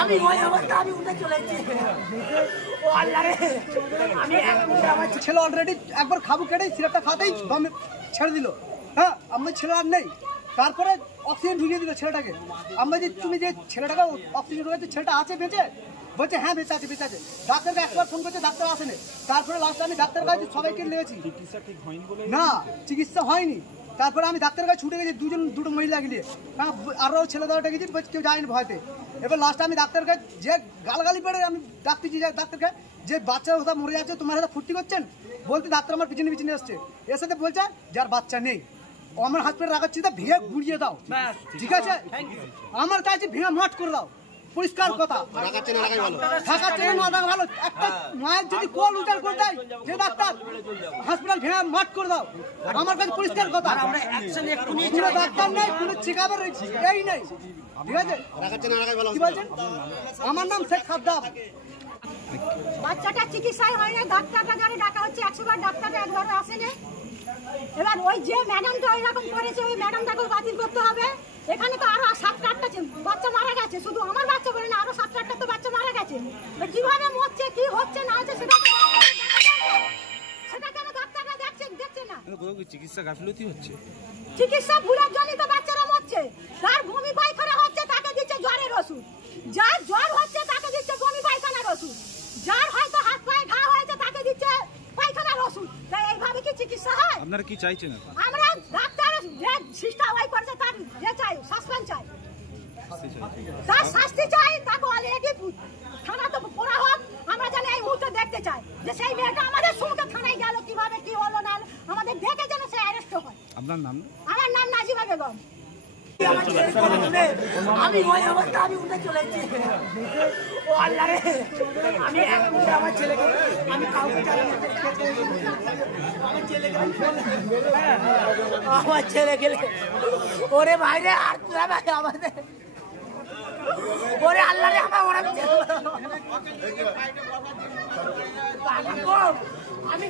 আমি ওই অবস্থা আমি উঠে চলেছি। ও আল্লাহ রে, আমি আমার ছেলে অলরেডি একবার খাবো কেটে সিরাপটা খাতেই দম ছেড়ে দিল। হ্যাঁ, আমার ছেলে আর নেই। তারপরে অক্সিজেন ঢুকিয়ে দিল ছেলেটাকে। আমরা যে তুমি যে ছেলেটাকে অক্সিজেন ঢুকাচ্ছে, ছেলেটা আছে বেঁচে? বলছে হ্যাঁ বেঁচে আছে, বেঁচে আছে। ডাক্তারকে একবার ফোন করছে, ডাক্তার আসেনি। তারপরে লাস্টে আমি ডাক্তার কাছে সবাইকে নিয়েছি, না চিকিৎসা হয়নি। তারপরে আমি ডাক্তারের কাছে ছুটে গেছি, দুটো মহিলা গিয়ে, আরও ছেলে দাদাটা গেছি, কেউ যায়নি ভয়তে। এবার লাস্টে আমি ডাক্তার কাছে যে গালাগালি পেড়ে আমি ডাকতেছি ডাক্তারকে, যে বাচ্চার কথা মরে যাচ্ছে, তোমার সাথে ফুর্তি করছেন বলতে ডাক্তার আমার পিছনে পিছনে এসছে, এর সাথে বলছে যার বাচ্চা নেই আমার হাসপাতালে রাখাচ্ছি, তা ভেঙে গুড়িয়ে দাও, ঠিক আছে? আমার কাছে ভেঙে মাঠ করে দাও, পরিষ্কার কথা। থাকাচ্ছে না ভালো, একটা মায়ের যদি কোল উচার করে দেয় যে ডাক্তার, হাসপাতাল ভেঙে মাঠ করে দাও, আমার কাছে পরিষ্কার কথা। কোনো ডাক্তার নেই, কোনো চেকআপের এই নেই, ঠিক আছে? কি বলছেন? আমার নাম শেখ সাদ্দাম। বাচ্চাটা চিকিৎসায় হয় না, ডাক্তারটা যারা ডাকা হচ্ছে 100 বার, ডাক্তারটা একবারও আসেনি। এবার ওই যে ম্যাডামটা ওই রকম করেছে, ওই ম্যাডামটাকেও বাতিল করতে হবে। এখানে তো আরো 7-8টা বাচ্চা মারা গেছে, শুধু আমার বাচ্চা বলে না, আরো 7-8টা তো বাচ্চা মারা গেছে। কিভাবে মরছে, কি হচ্ছে না হচ্ছে সেটা কেন ডাক্তাররা দেখছে না? চিকিৎসা গাফিলতি হচ্ছে, চিকিৎসা ভুলের জন্যই তো বাচ্চারা মরছে। যার বমি পায়খানা হচ্ছে তাকে দিচ্ছে জ্বরের ওষুধ, যার জ্বর হচ্ছে তাকে দিচ্ছে বমি পায়খানার ওষুধ, যার হয়তো হাত পায়ে ঘা হয়েছে তাকে দিচ্ছে পায়খানার ওষুধ। তাই এইভাবে কি চিকিৎসা হয়? আপনারা কি চাইছেন? আমরা ডাক্তার যে সিস্টা ওয়াই করছে তার চাই, সাসপেন্ড চাই, তার শাস্তি চাই। তাকে অলরেডি থানা তো পড়া হোক, আমরা জানি এই মুহূর্তে দেখতে চাই যে সেই মেয়েটা আমাদের সঙ্গে থানায় গেল, কিভাবে কি হলো না আমাদের দেখে যেন সে অ্যারেস্ট হয়। আপনার নাম? আমার নাম নাজিবা বেগম। আমি ওই অবস্থা আমি উঠে চলেছি। ও আল্লাহ রে, আমি আমার ছেলেকে আমি কাউকে আমার ছেলে গেলে ওরে ভাইরে আর তোরা ভাই আমাদের ওরে আল্লাহ রে, আমার ওরা আমি